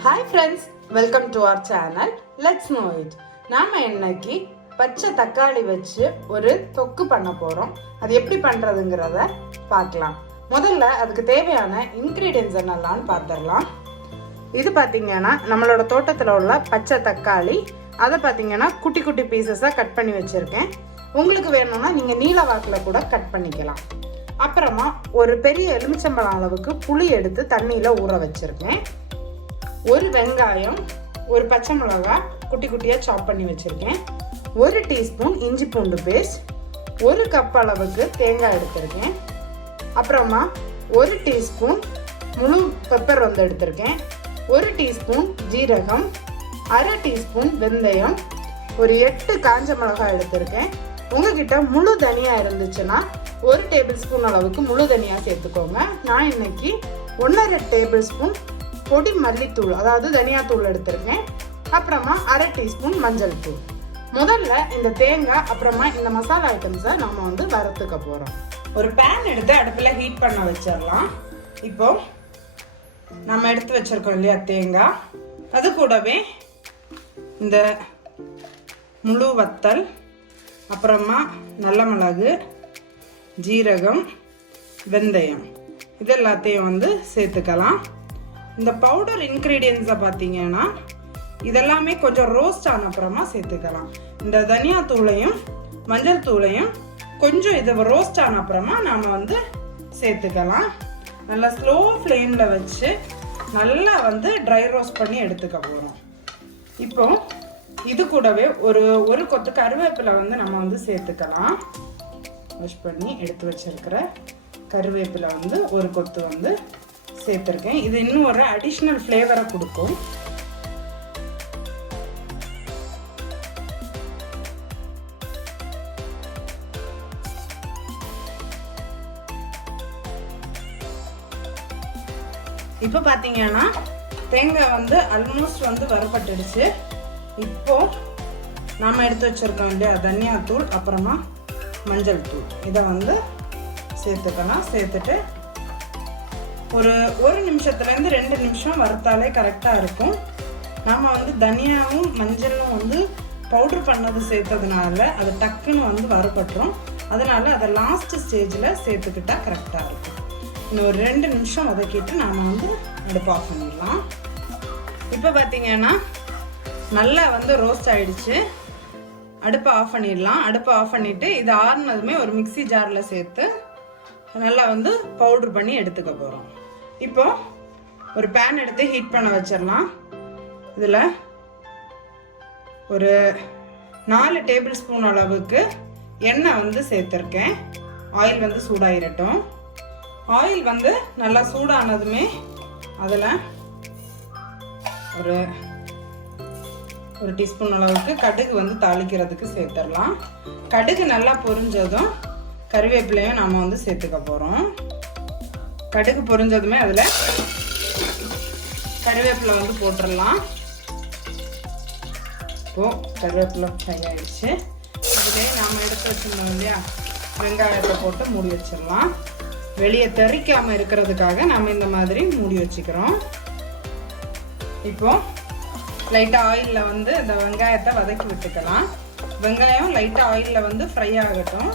Hi friends, welcome to our channel. Let's know it. நாம இன்னைக்கு பச்சை தக்காளி வச்சு ஒரு தொக்கு பண்ண போறோம். அது எப்படி பண்றதுங்கறத பார்க்கலாம். முதல்ல அதுக்கு தேவையான இன்கிரிடியன்ட்ஸ் என்னெல்லாம் பார்த்திரலாம். இது பாத்தீங்கன்னா நம்மளோட தோட்டத்துல உள்ள பச்சை தக்காளி. அத பாத்தீங்கன்னா குட்டி குட்டி பீசஸா கட் பண்ணி வச்சிருக்கேன். உங்களுக்கு வேணும்னா நீங்க நீல வாக்குல கூட கட் பண்ணிக்கலாம். அப்புறமா ஒரு பெரிய எலுமிச்சம்பழம் அளவுக்கு புளி எடுத்து தண்ணியில ஊற வச்சிருக்கேன். ஒரு வெங்காயம், ஒரு பச்சை மிளகாய் குட்டி குட்டியா சாப் பண்ணி வச்சிருக்கேன். ஒரு டீஸ்பூன் இஞ்சி பூண்டு பேஸ்ட், ஒரு கப் அளவுக்கு தேங்காய் எடுத்திருக்கேன். அப்புறமா ஒரு டீஸ்பூன் முழு பெப்பர் வந்து எடுத்திருக்கேன். ஒரு டீஸ்பூன் ஜீரகம், அரை டீஸ்பூன் வெந்தயம், ஒரு 8 காஞ்ச மிளகாய் எடுத்திருக்கேன். உங்ககிட்ட முழு தனியா இருந்துச்சுன்னா 1 டேபிள் ஸ்பூன் அளவுக்கு முழு தனியா சேர்த்துக்கோங்க. நான் இன்னைக்கு 1.5 டேபிள் ஸ்பூன் பொடி மல்லித்தூள் அதாவது தனியாத்தூள் எடுத்திருக்கேன். அப்புறமா அரை டீஸ்பூன் மஞ்சள் தூள். முதல்ல இந்த தேங்காய் அப்புறமா இந்த மசாலா ஐட்டம்ஸை நம்ம வந்து வறுத்துக்க போறோம். ஒரு பேன் எடுத்து அடுப்புல ஹீட் பண்ண வச்சிடலாம். இப்போ நம்ம எடுத்து வச்சிருக்கோம் இல்லையா தேங்காய், அது கூடவே இந்த முழு வத்தல், அப்புறமா நல்ல மிளகு, ஜீரகம், வெந்தயம் இது எல்லாத்தையும் வந்து சேர்த்துக்கலாம். இந்த பவுடர் இன்கிரீடியன்ஸை பார்த்தீங்கன்னா இதெல்லாமே கொஞ்சம் ரோஸ்ட் ஆன அப்புறமா சேர்த்துக்கலாம். இந்த தனியா தூளையும் மஞ்சள் தூளையும் கொஞ்சம் இதை ரோஸ்ட் ஆன அப்புறமா நாம் வந்து சேர்த்துக்கலாம். நல்லா ஸ்லோ ஃப்ளேமில் வச்சு நல்லா வந்து ட்ரை ரோஸ்ட் பண்ணி எடுத்துக்க போகிறோம். இப்போ இது கூடவே ஒரு கொத்து கருவேப்பிலை வந்து நம்ம வந்து சேர்த்துக்கலாம். வாஷ் பண்ணி எடுத்து வச்சிருக்கிற கருவேப்பிலை வந்து ஒரு கொத்து வந்து சேர்த்துருக்கேன். இது இன்னும் ஒரு அடிஷ்னல் ஃப்ளேவரை கொடுக்கும். இப்போ பார்த்தீங்கன்னா தேங்காய் வந்து ஆல்மோஸ்ட் வந்து வறுபட்டுடுச்சு. இப்போ நாம எடுத்து வச்சிருக்கோம் இல்லையா தனியாத்தூள் அப்புறமா மஞ்சள் தூள் இதை வந்து சேர்த்துக்கலாம். சேர்த்துட்டு ஒரு நிமிஷத்துலேருந்து 2 நிமிஷம் வறுத்தாலே கரெக்டாக இருக்கும். நாம் வந்து தனியாவும் மஞ்சளும் வந்து பவுடர் பண்ணது சேர்த்ததுனால அது டக்குன்னு வந்து வறுபட்டுரும். அதனால அதை லாஸ்ட் ஸ்டேஜில் சேர்த்துக்கிட்டா கரெக்டாக இருக்கும். இன்னும் ஒரு 2 நிமிஷம் வதக்கிட்டு நாம் வந்து அடுப்பு ஆஃப் பண்ணிடலாம். இப்போ பார்த்தீங்கன்னா நல்லா வந்து ரோஸ்ட் ஆயிடுச்சு. அடுப்பை ஆஃப் பண்ணிடலாம். அடுப்பை ஆஃப் பண்ணிட்டு இது ஆறுனதுமே ஒரு மிக்ஸி ஜாரில் சேர்த்து நல்லா வந்து பவுடர் பண்ணி எடுத்துக்க போகிறோம். இப்போ ஒரு பேன் எடுத்து ஹீட் பண்ண வச்சிடலாம். இதில் ஒரு 4 டேபிள் ஸ்பூன் அளவுக்கு எண்ணெய் வந்து சேர்த்துருக்கேன். ஆயில் வந்து சூடாயிரட்டும். ஆயில் வந்து நல்லா சூடானதுமே அதில் ஒரு டீஸ்பூன் அளவுக்கு கடுகு வந்து தாளிக்கிறதுக்கு சேர்த்துடலாம். கடுகு நல்லா பொரிஞ்சதும் கருவேப்பிலையும் நாம் வந்து சேர்த்துக்க போகிறோம். கடுகு பொரிஞ்சதுமே அதில் கருவேப்பிலை வந்து போட்டுடலாம். இப்போது கருவேப்பிலை ஃப்ரை ஆகிடுச்சு. அதிலே நாம் எடுத்து வச்சுருந்தோம் இல்லையா வெங்காயத்தை போட்டு மூடி வச்சிடலாம். வெளியே தெறிக்காமல் இருக்கிறதுக்காக நம்ம இந்த மாதிரி மூடி வச்சுக்கிறோம். இப்போது லைட்டாக ஆயிலில் வந்து இந்த வெங்காயத்தை வதக்கி விட்டுக்கலாம். வெங்காயம் லைட்டாக ஆயிலில் வந்து ஃப்ரை ஆகட்டும்.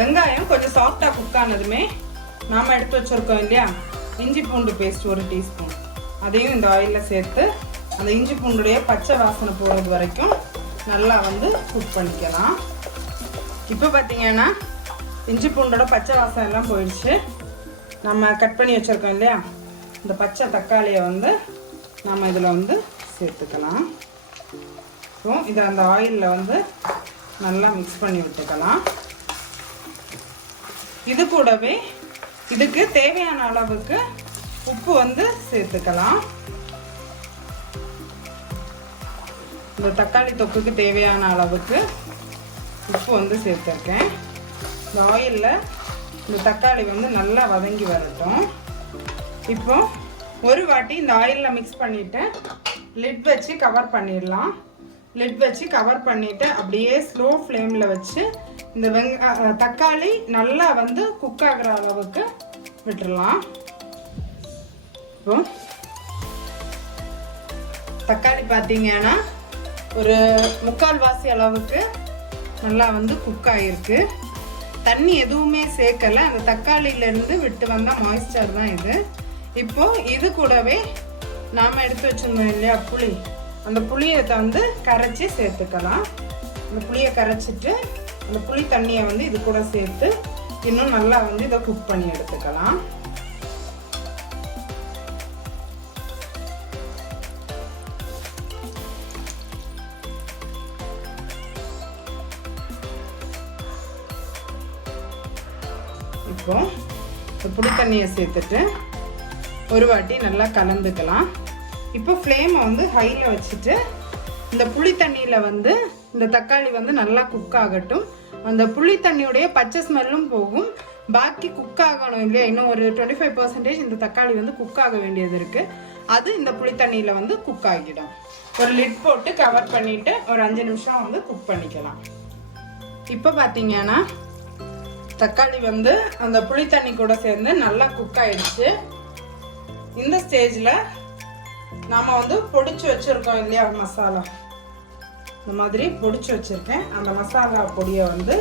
வெங்காயம் கொஞ்சம் சாஃப்டாக குக் ஆனதுமே நாம் எடுத்து வச்சுருக்கோம் இல்லையா இஞ்சி பூண்டு பேஸ்ட் 1 டீஸ்பூன் அதையும் இந்த ஆயிலில் சேர்த்து அந்த இஞ்சி பூண்டுடைய பச்சை வாசனை போகிறது வரைக்கும் நல்லா வந்து குக் பண்ணிக்கலாம். இப்போ பார்த்தீங்கன்னா இஞ்சி பூண்டோட பச்சை வாசனை எல்லாம் போயிடுச்சு. நம்ம கட் பண்ணி வச்சுருக்கோம் இல்லையா இந்த பச்சை தக்காளியை வந்து நம்ம இதில் வந்து சேர்த்துக்கலாம். ஸோ இதை அந்த ஆயிலில் வந்து நல்லா மிக்ஸ் பண்ணி விட்டுக்கலாம். இது கூடவே இதுக்கு தேவையான அளவுக்கு உப்பு வந்து சேர்த்துக்கலாம். இந்த தக்காளி தொக்குக்கு தேவையான அளவுக்கு உப்பு வந்து சேர்த்துருக்கேன். இந்த ஆயிலில் இந்த தக்காளி வந்து நல்லா வதங்கி வரட்டும். இப்போ ஒரு வாட்டி இந்த ஆயிலில் மிக்ஸ் பண்ணிவிட்டு லிட் வச்சு கவர் பண்ணிடலாம். லிட் வச்சு கவர் பண்ணிவிட்டு அப்படியே ஸ்லோ ஃப்ளேமில் வச்சு இந்த தக்காளி நல்லா வந்து குக் ஆகிற அளவுக்கு விட்டுடலாம். இப்போ தக்காளி பார்த்தீங்கன்னா ஒரு 3/4 வாசி அளவுக்கு நல்லா வந்து குக் ஆகிருக்கு. தண்ணி எதுவுமே சேர்க்கலை, அந்த தக்காளியிலேருந்து விட்டு வந்த மாய்ஸ்சர் தான் இது. இப்போ இது கூடவே நாம் எடுத்து வச்சுருந்தோம் இல்லையா புளி, அந்த புளியை வந்து கரைச்சி சேர்த்துக்கலாம். அந்த புளியை கரைச்சிட்டு அந்த புளி தண்ணியை வந்து இது கூட சேர்த்து இன்னும் நல்லா வந்து இதை குக் பண்ணி எடுத்துக்கலாம். இப்போ புளி தண்ணியை சேர்த்துட்டு ஒரு வாட்டி நல்லா கலந்துக்கலாம். இப்போ ஃப்ளேமை வந்து ஹையில் வச்சுட்டு இந்த புளி தண்ணியில் வந்து இந்த தக்காளி வந்து நல்லா குக் ஆகட்டும். அந்த புளி தண்ணியுடைய பச்சை ஸ்மெல்லும் போகும். பாக்கி குக் ஆகணும் இல்லையா, இன்னும் ஒரு 25% இந்த தக்காளி வந்து குக் ஆக வேண்டியது இருக்குது. அது இந்த புளி தண்ணியில் வந்து குக் ஆகிடும். ஒரு லிட் போட்டு கவர் பண்ணிவிட்டு ஒரு 5 நிமிஷம் வந்து குக் பண்ணிக்கலாம். இப்போ பார்த்தீங்கன்னா தக்காளி வந்து அந்த புளி தண்ணி கூட சேர்ந்து நல்லா குக் ஆயிடுச்சு. இந்த ஸ்டேஜில் நாம் வந்து பொடிச்சு வச்சுருக்கோம் இல்லையா மசாலா, இந்த மாதிரி பொடிச்சு வச்சுருக்கேன். அந்த மசாலா பொடியை வந்து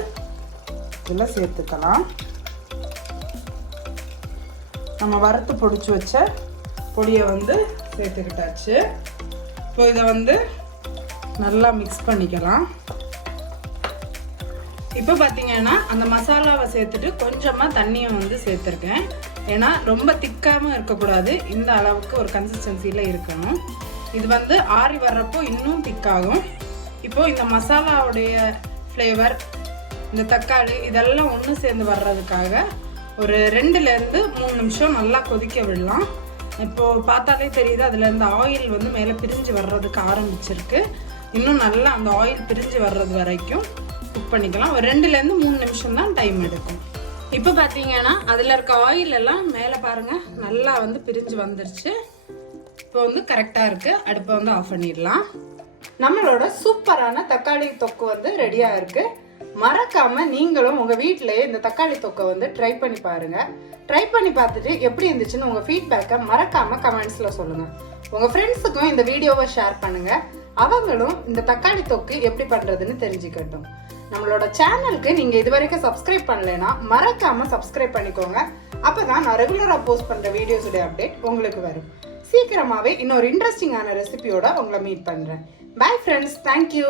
இதில் சேர்த்துக்கலாம். நம்ம வறுத்து பொடிச்சு வச்ச பொடியை வந்து சேர்த்துக்கிட்டாச்சு. இப்போ இதை வந்து நல்லா மிக்ஸ் பண்ணிக்கலாம். இப்போ பார்த்தீங்கன்னா அந்த மசாலாவை சேர்த்துட்டு கொஞ்சமாக தண்ணியை வந்து சேர்த்துருக்கேன். ஏன்னா ரொம்ப திக்காமல் இருக்கக்கூடாது, இந்த அளவுக்கு ஒரு கன்சிஸ்டன்சியில் இருக்கணும். இது வந்து ஆறி வர்றப்போ இன்னும் திக்காகும். இப்போது இந்த மசாலாவுடைய ஃப்ளேவர், இந்த தக்காளி இதெல்லாம் ஒன்று சேர்ந்து வர்றதுக்காக ஒரு 2லேருந்து 3 நிமிஷம் நல்லா கொதிக்க விடலாம். இப்போது பார்த்தாலே தெரியுது அதுலேருந்து ஆயில் வந்து மேலே பிரிஞ்சு வர்றதுக்கு ஆரம்பிச்சிருக்கு. இன்னும் நல்லா அந்த ஆயில் பிரிஞ்சு வர்றது வரைக்கும் குக் பண்ணிக்கலாம். ஒரு 2லேருந்து 3 நிமிஷம் தான் டைம் எடுக்கும். இப்போ பார்த்தீங்கன்னா அதில் இருக்க ஆயில் எல்லாம் மேலே பாருங்கள் நல்லா வந்து பிரிஞ்சு வந்துருச்சு. இப்போ வந்து கரெக்டாக இருக்குது. அடுப்பை வந்து ஆஃப் பண்ணிடலாம். நம்மளோட சூப்பரான தக்காளி தொக்கு வந்து ரெடியாக இருக்குது. மறக்காமல் நீங்களும் உங்கள் வீட்டிலேயே இந்த தக்காளி தொக்கை வந்து ட்ரை பண்ணி பாருங்கள். ட்ரை பண்ணி பார்த்துட்டு எப்படி இருந்துச்சுன்னு உங்கள் ஃபீட்பேக்கை மறக்காமல் கமெண்ட்ஸில் சொல்லுங்கள். உங்கள் ஃப்ரெண்ட்ஸுக்கும் இந்த வீடியோவை ஷேர் பண்ணுங்கள். அவங்களும் இந்த தக்காளி தொக்கு எப்படி பண்ணுறதுன்னு தெரிஞ்சுக்கட்டும். நம்மளோட சேனலுக்கு நீங்கள் இது வரைக்கும் சப்ஸ்கிரைப் பண்ணலைன்னா மறக்காமல் சப்ஸ்கிரைப் பண்ணிக்கோங்க. அப்போ தான் நான் ரெகுலராக போஸ்ட் பண்ணுற வீடியோஸுடைய அப்டேட் உங்களுக்கு வரும். சீக்கிரமாகவே இன்னொரு இன்ட்ரெஸ்டிங்கான ரெசிபியோட உங்களை மீட் பண்ணுறேன். Bye friends, thank you.